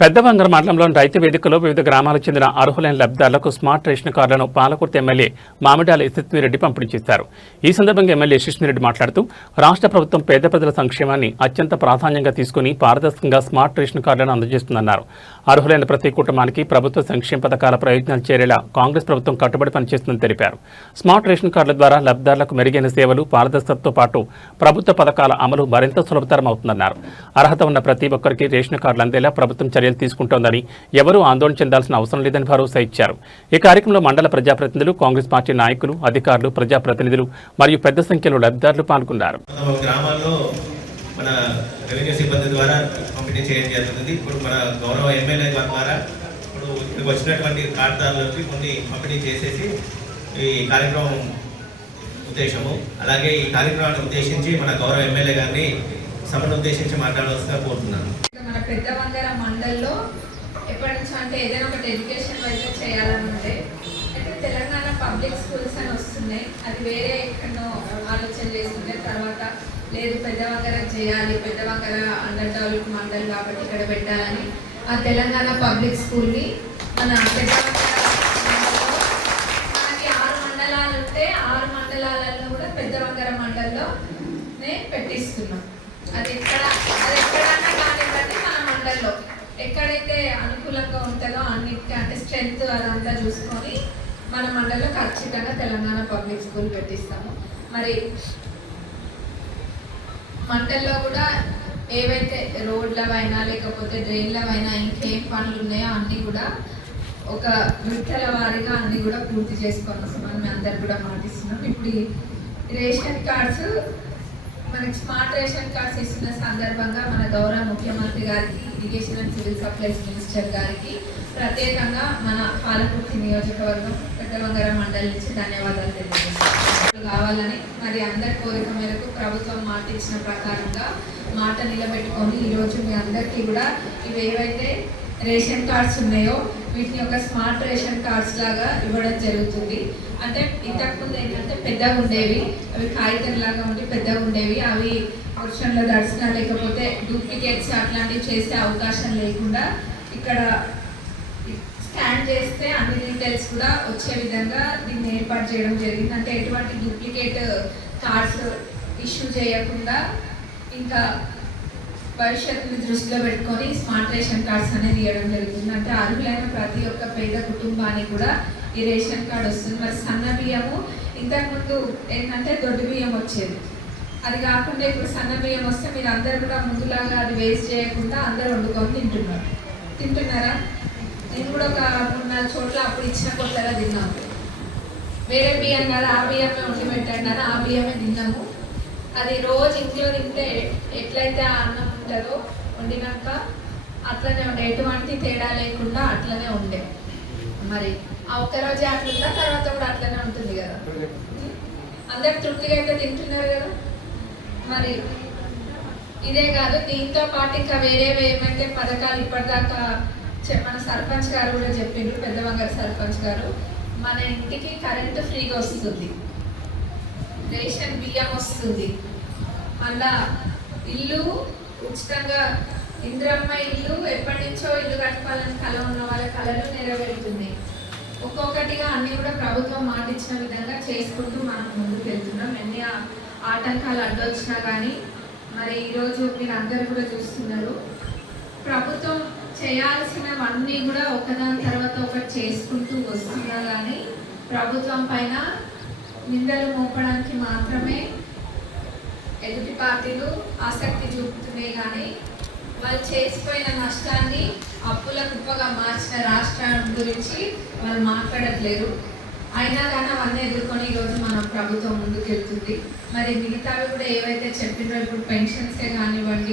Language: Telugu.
పెద్దవంగర మండలంలోని రైతు వేదికలో వివిధ గ్రామాలకు చెందిన అర్హులైన లబ్ధిదారులకు స్మార్ట్ రేషన్ కార్డులను పాలకుర్తి ఎమ్మెల్యే మామిడాల యశస్విరెడ్డి పంపిణీ చేశారు. ఈ సందర్భంగా ఎమ్మెల్యే యశస్విరెడ్డి మాట్లాడుతూ రాష్ట్ర ప్రభుత్వం పేద ప్రజల సంక్షేమాన్ని అత్యంత ప్రాధాన్యంగా తీసుకుని పారదర్శకంగా స్మార్ట్ రేషన్ కార్డులను అందజేస్తుందన్నారు. అర్హులైన ప్రతి కుటుంబానికి ప్రభుత్వ సంక్షేమ పథకాల ప్రయోజనాలు చేరేలా కాంగ్రెస్ ప్రభుత్వం కట్టుబడి పనిచేస్తుందని తెలిపారు. స్మార్ట్ రేషన్ కార్డుల ద్వారా లబ్ధిదారులకు మెరుగైన సేవలు, పారదర్శకతతో పాటు ప్రభుత్వ పథకాల అమలు మరింత సులభతరం అవుతుందన్నారు. అర్హత ఉన్న ప్రతి ఒక్కరికి రేషన్ కార్డులు అందేలా ప్రభుత్వం చర్యలు తీసుకుంటోందని, ఎవరూ ఆందోళన చెందాల్సిన అవసరం లేదని భరోసా ఇచ్చారు. ఈ కార్యక్రమంలో మండల ప్రజాప్రతినిధులు, కాంగ్రెస్ పార్టీ నాయకులు, అధికారులు, ప్రజాప్రతినిధులు మరియు పెద్ద సంఖ్యలో లబ్ధిదారులు పాల్గొన్నారు. మన రెవెన్యూ సిబ్బంది ద్వారా పంపిణీ చేయడం జరుగుతుంది. ఇప్పుడు మన గౌరవ ఎమ్మెల్యే ద్వారా ఇప్పుడు ఇక్కడికి వచ్చినటువంటి కార్డుదారులకి కొన్ని పంపిణీ చేసేసి ఈ కార్యక్రమం ఉద్దేశము. అలాగే ఈ కార్యక్రమాన్ని ఉద్దేశించి మన గౌరవ ఎమ్మెల్యే గారిని సభను ఉద్దేశించి మాట్లాడవలసిగా కోరుతున్నాను. మన పెద్దవంగర మండల్లో ఎప్పటి నుంచి అంటే ఏదైనా ఒకటి ఎడ్యుకేషన్ వైజ్ చేయాలని ఉంటే అయితే తెలంగాణ పబ్లిక్ స్కూల్స్ అని వస్తున్నాయి. అది వేరే ఎక్కడో ఆలోచన చేసుకుంటే తర్వాత లేదు పెద్దవంగర చేయాలి, పెద్దవంగర అండర్ డెవలప్ మండల్ కాబట్టి ఇక్కడ పెట్టాలని ఆ తెలంగాణ పబ్లిక్ స్కూల్ని మన పెద్దవంగర మనకి 6 మండలాలు ఉంటే 6 మండలాలలో కూడా పెద్దవంగర మండల్లోనే పెట్టిస్తున్నాం. అది ఎక్కడన్నా కానివ్వండి మన మండల్లో ఎక్కడైతే అనుకూలంగా ఉంటుందో అన్నిటికీ అంటే స్ట్రెంత్ అదంతా చూసుకొని మన మండల్లో ఖచ్చితంగా తెలంగాణ పబ్లిక్ స్కూల్ పెట్టిస్తాము. మరి మండల్లో కూడా ఏవైతే రోడ్లవైనా లేకపోతే డ్రైన్లవైనా ఇంకేం పనులు ఉన్నాయో అన్నీ కూడా ఒక విడతల వారీగా అన్నీ కూడా పూర్తి చేసుకొని వస్తామని మేము అందరు కూడా మాటిస్తున్నాం. ఇప్పుడు రేషన్ కార్డ్స్ మనకి స్మార్ట్ రేషన్ కార్డ్స్ ఇస్తున్న సందర్భంగా మన గౌరవ ముఖ్యమంత్రి గారికి, irrigation and civil supplies minister గారికి ప్రత్యేకంగా మన పాలకుర్తి నియోజకవర్గం పెద్దవంగర మండలి నుంచి ధన్యవాదాలు తెలియజేస్తున్నాం. కావాలని మరి అందరి కోరిక మేరకు ప్రభుత్వం మాట ఇచ్చిన ప్రకారంగా మాట నిలబెట్టుకొని ఈరోజు మీ అందరికీ కూడా ఇవి ఏవైతే రేషన్ కార్డ్స్ ఉన్నాయో వీటిని ఒక స్మార్ట్ రేషన్ కార్డ్స్ లాగా ఇవ్వడం జరుగుతుంది. అంటే ఇంతకుముందు ఏంటంటే పెద్దగా ఉండేవి, అవి కాగితం లాగా ఉండి పెద్దగా ఉండేవి, అవి వర్షంలో దర్శన లేకపోతే డూప్లికేట్స్ అట్లాంటివి చేసే అవకాశం లేకుండా ఇక్కడ స్కాన్ చేస్తే అన్ని డీటెయిల్స్ కూడా వచ్చే విధంగా దీన్ని ఏర్పాటు చేయడం జరిగింది. అంటే ఎటువంటి డూప్లికేట్ కార్డ్స్ ఇష్యూ చేయకుండా ఇంకా భవిష్యత్తుని దృష్టిలో పెట్టుకొని స్మార్ట్ రేషన్ కార్డ్స్ అనేది ఇవ్వడం జరుగుతుంది. అంటే అర్హులైన ప్రతి ఒక్క పేద కుటుంబానికి కూడా ఈ రేషన్ కార్డు వస్తుంది. మరి సన్న బియ్యము ఇంతకుముందు ఏంటంటే దొడ్డు బియ్యం వచ్చేది, అది కాకుండా ఇప్పుడు సన్న బియ్యం వస్తే మీరు అందరు కూడా ముందులాగా అది వేస్ట్ చేయకుండా అందరూ వండుకొని తింటున్నారా? నేను కూడా ఒక 3-4 చోట్ల అప్పుడు ఇచ్చిన కొత్తగా తిన్నాము. వేరే బియ్యం కాదు, ఆ బియ్యమే వండి పెట్టండి, ఆ బియ్యమే తిన్నాము. అది రోజు ఇంట్లో తింటే ఎట్లయితే ఆ అన్నం ఉంటుందో వండినాక అట్లనే ఉండే, ఎటువంటి తేడా లేకుండా అట్లనే ఉండే. మరి ఆ ఒక్కరోజే అట్లుందా, తర్వాత కూడా అట్లనే ఉంటుంది కదా. అందరు తృప్తిగా అయితే తింటున్నారు కదా. మరి ఇదే కాదు, దీంతో పాటు ఇంకా వేరేవి ఏమైతే పథకాలు ఇప్పటిదాకా మన సర్పంచ్ గారు కూడా చెప్పిండ్రు, పెద్దవంగర సర్పంచ్ గారు, మన ఇంటికి కరెంటు ఫ్రీగా వస్తుంది, రేషన్ బియ్యం వస్తుంది, మళ్ళా ఇల్లు ఉచితంగా, ఇంద్రమ్మ ఇల్లు ఎప్పటి నుంచో ఇల్లు కట్టుకోవాలని కళ ఉన్న వాళ్ళ కళలు నెరవేరుతుంది. ఒక్కొక్కటిగా అన్నీ కూడా ప్రభుత్వం మాట ఇచ్చిన విధంగా చేసుకుంటూ మనం ముందుకు వెళ్తున్నాం. ఎన్ని ఆటంకాలు అడ్డొచ్చినా కానీ మరి ఈరోజు మీరు అందరూ కూడా చూస్తున్నారు, ప్రభుత్వం చేయాల్సినవన్నీ కూడా ఒకదాని తర్వాత ఒకటి చేసుకుంటూ వస్తున్నా కానీ ప్రభుత్వం పైన నిందలు మోపడానికి మాత్రమే ఎదుటి పార్టీలు ఆసక్తి చూపుతున్నాయి కానీ వాళ్ళు చేసిపోయిన నష్టాన్ని అప్పుల కుప్పగా మార్చిన రాష్ట్రం గురించి వాళ్ళు మాట్లాడట్లేరు. అయినా కానీ అవన్నీ ఎదుర్కొని ఈరోజు మన ప్రభుత్వం ముందుకెళ్తుంది. మరి మిగతావి కూడా ఏవైతే చెప్పినో ఇప్పుడు పెన్షన్సే కానివ్వండి,